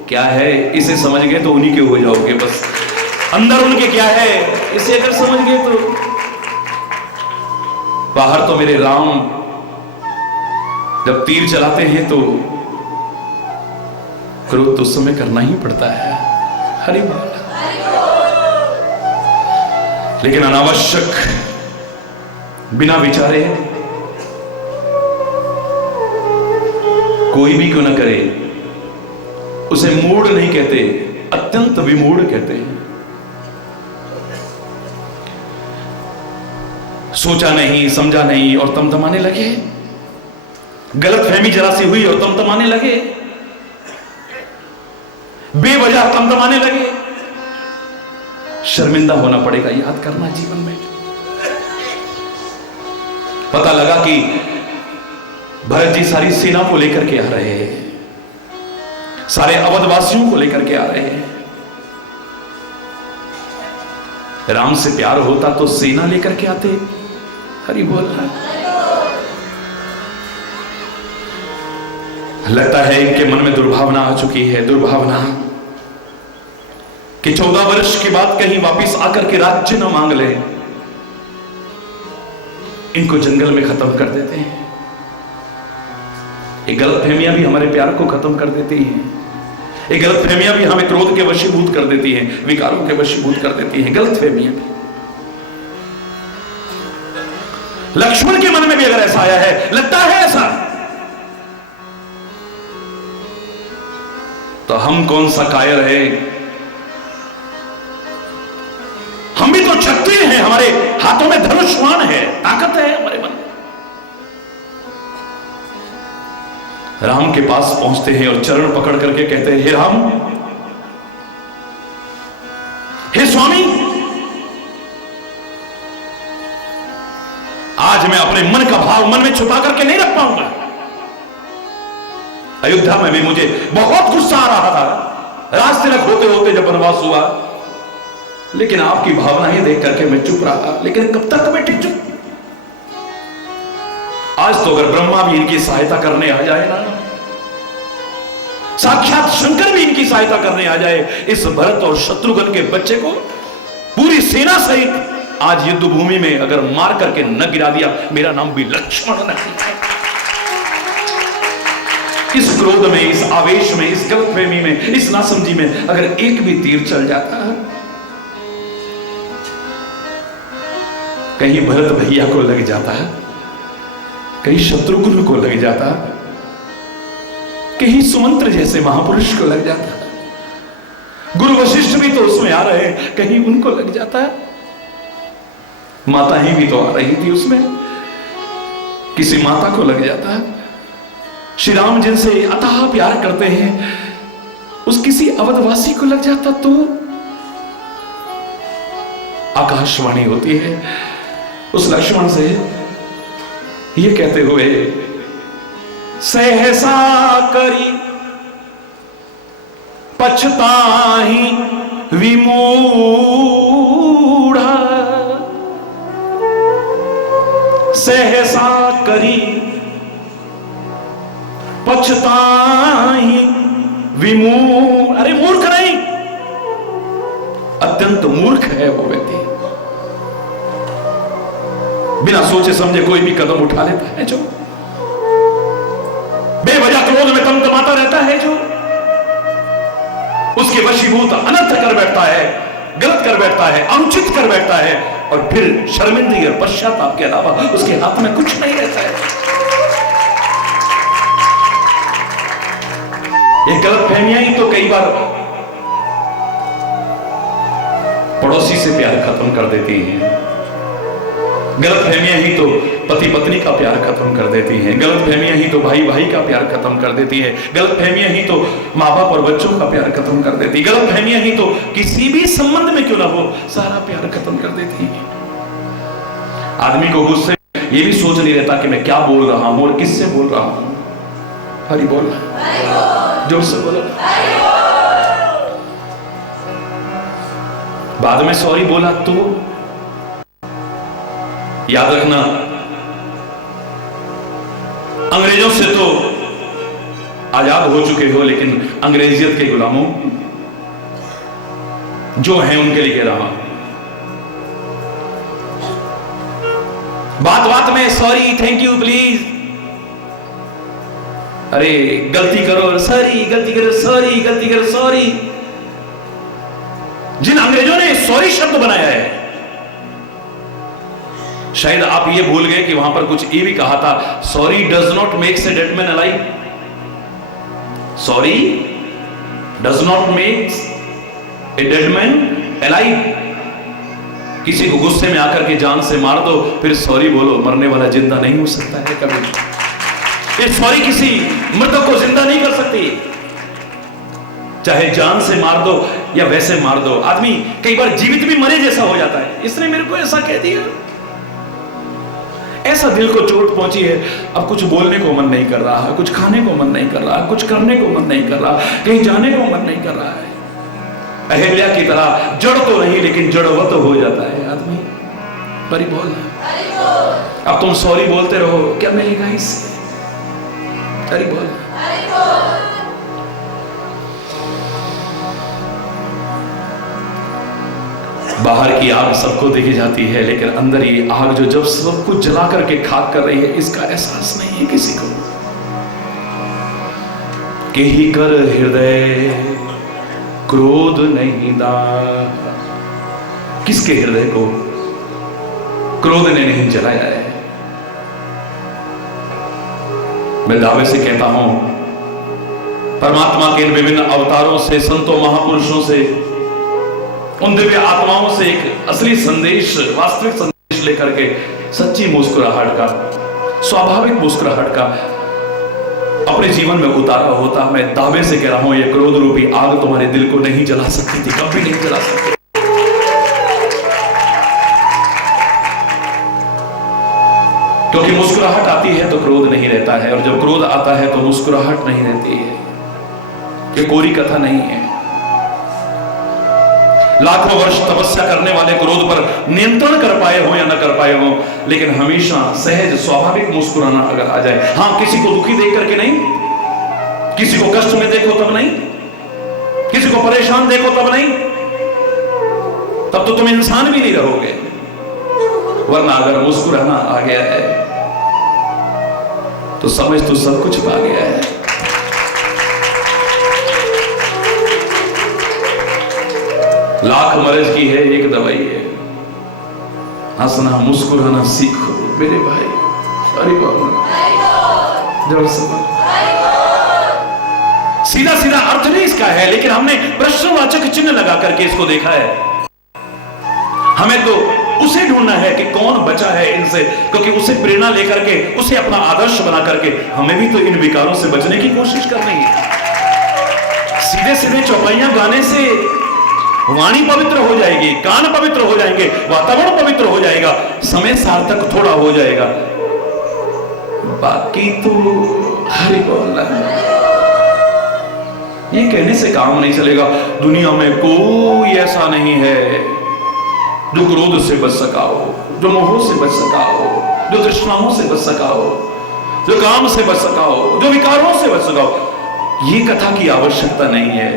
क्या है इसे समझ गए तो उन्हीं के हो जाओगे, बस अंदर उनके क्या है इसे अगर समझ गए तो। बाहर तो मेरे राम जब तीर चलाते हैं तो क्रोध तो उस समय करना ही पड़ता है, हरि बोल। लेकिन अनावश्यक बिना विचारे कोई भी क्यों ना करे, उसे मूढ़ नहीं कहते, अत्यंत विमूढ़ कहते हैं। सोचा नहीं, समझा नहीं और तमतमाने लगे, गलत फहमी जरा सी हुई और तमतमाने लगे, बेवजह तमतमाने लगे। शर्मिंदा होना पड़ेगा, याद करना जीवन में। पता लगा कि भरत जी सारी सेना को लेकर के आ रहे हैं, सारे अवधवासियों को लेकर के आ रहे हैं। राम से प्यार होता तो सेना लेकर के आते। हरि बोल रहा है। लगता है इनके मन में दुर्भावना आ चुकी है, दुर्भावना कि 14 वर्ष के बाद कहीं वापस आकर के राज्य न मांग ले। इनको जंगल में खत्म कर देते हैं। ये गलतफहमियां भी हमारे प्यार को खत्म कर देती हैं। ये गलतफहमियां भी हमें क्रोध के वशीभूत कर देती हैं, विकारों के वशीभूत कर देती हैं। गलतफहमियां भी। लक्ष्मण के मन में भी अगर ऐसा आया है, लगता है ऐसा, तो हम कौन सा कायर है? हम भी तो क्षत्रिय हैं, हमारे हाथों में धनुष्मान है, ताकत है हमारे मन में। राम के पास पहुंचते हैं और चरण पकड़ करके कहते हैं, हे राम, हे स्वामी, आज मैं अपने मन का भाव मन में छुपा करके नहीं रख पाऊंगा। अयोध्या में भी मुझे बहुत गुस्सा आ रहा था, रास्ते तक होते होते जब वनवास हुआ, लेकिन आपकी भावनाएं देख करके मैं चुप रहा। लेकिन कब तक बैठे चुप? आज तो अगर ब्रह्मा भी इनकी सहायता करने आ जाए ना, साक्षात शंकर भी इनकी सहायता करने आ जाए, इस भरत और शत्रुघ्न के बच्चे को पूरी सेना सहित आज युद्ध भूमि में अगर मार करके न गिरा दिया, मेरा नाम भी लक्ष्मण नहीं है। इस क्रोध में, इस आवेश में, इस गलतफहमी में, इस नासमझी में अगर एक भी तीर चल जाता, कहीं भरत भैया को लग जाता, कहीं शत्रुघ्न को लग जाता, कहीं सुमंत्र जैसे महापुरुष को लग जाता, गुरु वशिष्ठ भी तो उसमें आ रहे हैं, कहीं उनको लग जाता, माताएं भी तो आ रही थी उसमें, किसी माता को लग जाता। श्री राम जिनसे अथाह प्यार करते हैं, उस किसी अवधवासी को लग जाता तो आकाशवाणी होती है उस लक्ष्मण से ये कहते हुए, सहसा करी पछताहि विमूढ़ा, सहसा करी पछताहि विमूढ़। अरे मूर्ख नहीं, अत्यंत मूर्ख है वो व्यक्ति। बिना सोचे समझे कोई भी कदम उठा लेता है, जो बेवजह क्रोध में तमतमाता रहता है, जो उसके वशीभूत अनर्थ कर बैठता है, गलत कर बैठता है, अनुचित कर बैठता है, और फिर शर्मिंदगी और पश्चाताप के अलावा उसके हाथ में कुछ नहीं रहता है। ये गलतफहमियां ही तो कई बार पड़ोसी से प्यार खत्म कर देती हैं। गलतफहमियां ही तो पति पत्नी का प्यार खत्म कर देती हैं। गलतफहमियां ही तो भाई भाई का प्यार खत्म कर देती है। गलतफहमियां ही तो माँ बाप और बच्चों का प्यार खत्म कर देती है। गलतफहमियां ही तो किसी भी संबंध में क्यों ना हो, सारा प्यार खत्म कर देती है। आदमी को गुस्से ये भी सोच नहीं रहता कि मैं क्या बोल रहा हूं और किससे बोल रहा हूं। हरि बोल, जोर से बोलो। बाद में सॉरी बोला तो याद रखना, अंग्रेजों से तो आजाद हो चुके हो, लेकिन अंग्रेजियत के गुलामों जो हैं उनके लिए कह रहा हूं, बात बात में सॉरी, थैंक यू, प्लीज, अरे गलती करो सॉरी, गलती करो सॉरी, गलती करो सॉरी। जिन अंग्रेजों ने सॉरी शब्द बनाया है, शायद आप ये भूल गए कि वहां पर कुछ ये भी कहा था, sorry does not makes a dead man alive. Sorry does not makes a dead man alive. किसी को गुस्से में आकर के जान से मार दो, फिर सॉरी बोलो, मरने वाला जिंदा नहीं हो सकता है कभी। ये सॉरी किसी मृतक को जिंदा नहीं कर सकती, चाहे जान से मार दो या वैसे मार दो। आदमी कई बार जीवित भी मरे जैसा हो जाता है, इसने मेरे को ऐसा कह दिया, ऐसा दिल को चोट पहुंची है, अब कुछ बोलने को मन नहीं कर रहा है, कुछ खाने को मन नहीं कर रहा, कुछ करने को मन नहीं कर रहा, कहीं जाने को मन नहीं कर रहा है। अहिल्या की तरह जड़ तो नहीं लेकिन जड़वत हो जाता है आदमी। बड़ी बोल, अब तुम सॉरी बोलते रहो, क्या मिलेगा इससे? बड़ी बोल। बाहर की आग सबको देखी जाती है, लेकिन अंदर ये आग जो जब सब कुछ जला करके खाक कर रही है, इसका एहसास नहीं है किसी को। के ही कर हृदय क्रोध नहीं दा, किसके हृदय को क्रोध ने नहीं जलाया है? मैं दावे से कहता हूं, परमात्मा के इन विभिन्न अवतारों से, संतों महापुरुषों से, उन दिव्य आत्माओं से एक असली संदेश, वास्तविक संदेश लेकर के सच्ची मुस्कुराहट का, स्वाभाविक मुस्कुराहट का अपने जीवन में उतारा होता, मैं दावे से कह रहा हूं, ये क्रोध रूपी आग तुम्हारे दिल को नहीं जला सकती थी, कभी नहीं जला सकती। क्योंकि मुस्कुराहट आती है तो क्रोध नहीं रहता है, और जब क्रोध आता है तो मुस्कुराहट नहीं रहती है। ये कोरी कथा नहीं है। लाखों वर्ष तपस्या करने वाले क्रोध पर नियंत्रण कर पाए हो या न कर पाए हो, लेकिन हमेशा सहज स्वाभाविक मुस्कुराना अगर आ जाए, हां, किसी को दुखी देख करके नहीं, किसी को कष्ट में देखो तब नहीं, किसी को परेशान देखो तब नहीं, तब तो तुम इंसान भी नहीं रहोगे। वरना अगर मुस्कुराना आ गया है तो समझ तो सब कुछ पा गया है। लाख मर्ज की है एक दवाई है, हंसना मुस्कुराना सीखो मेरे भाई। अरे जब सीधा सीधा अर्थ नहीं इसका है, लेकिन हमने प्रश्नवाचक चिन्ह लगा करके इसको देखा है। हमें तो उसे ढूंढना है कि कौन बचा है इनसे, क्योंकि उसे प्रेरणा लेकर के, उसे अपना आदर्श बना करके हमें भी तो इन विकारों से बचने की कोशिश करनी है। सीधे सीधे चौपाइयां गाने से वाणी पवित्र हो जाएगी, कान पवित्र हो जाएंगे, वातावरण पवित्र हो जाएगा, समय सार्थक थोड़ा हो जाएगा, बाकी तो हरि बोलना। ये कहने से काम नहीं चलेगा। दुनिया में कोई ऐसा नहीं है जो क्रोध से बच सका हो, जो मोह से बच सका हो, जो तृष्णाओं से बच सका हो, जो काम से बच सका हो, जो विकारों से बच सका हो। ये कथा की आवश्यकता नहीं है।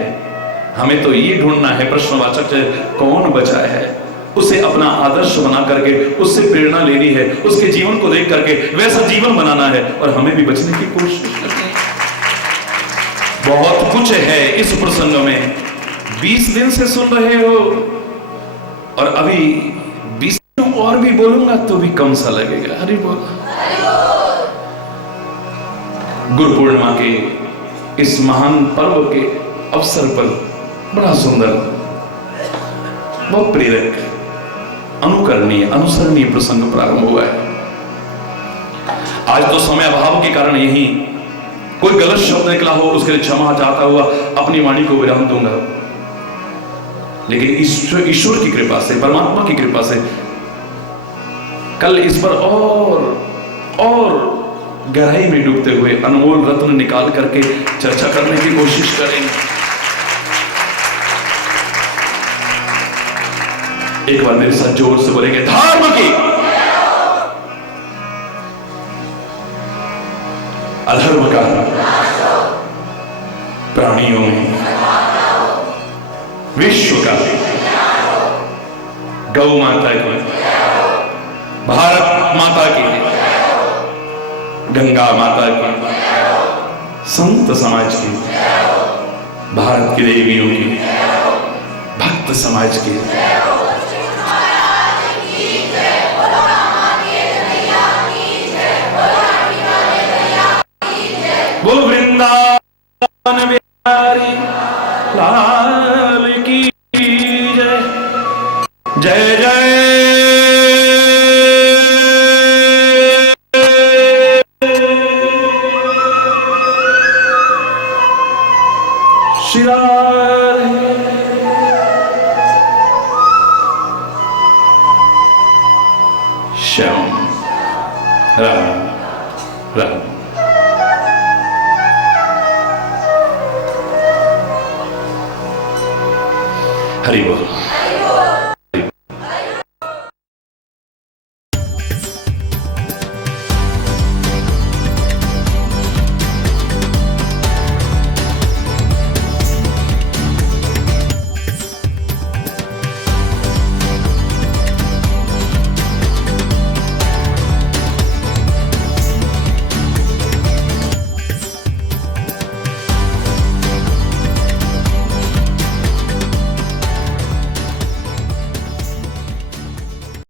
हमें तो ये ढूंढना है प्रश्नवाचक से, कौन बचा है, उसे अपना आदर्श बना करके उससे प्रेरणा लेनी है, उसके जीवन को देख करके वैसा जीवन बनाना है, और हमें भी बचने की कोशिश करनी है। बहुत कुछ है इस प्रसंग में। 20 दिन से सुन रहे हो, और अभी 20 दिन और भी बोलूंगा तो भी कम सा लगेगा। हरि बोल। गुरु पूर्णिमा के इस महान पर्व के अवसर पर बड़ा सुंदर, बहुत प्रेरक, अनुकरणीय, अनुसरणीय प्रसंग प्रारंभ हुआ है। आज तो समय अभाव के कारण यही कोई गलत शब्द निकला हो उसके लिए क्षमा चाहता हुआ अपनी वाणी को विराम दूंगा, लेकिन ईश्वर की कृपा से, परमात्मा की कृपा से कल इस पर और गहराई में डूबते हुए अनमोल रत्न निकाल करके चर्चा करने की कोशिश करेंगे। एक बार मेरे साथ जोर से बोलेंगे, धर्म की, अधर्म का, प्राणियों में, विश्व का, गौ माता की, भारत माता की, गंगा माता की, संत समाज की, भारत की देवियों की, भक्त समाज की, बोलो वृंदावन बिहारी लाल की जय। जय जय श्री राधे। श्याम राम राम। हरि बोल।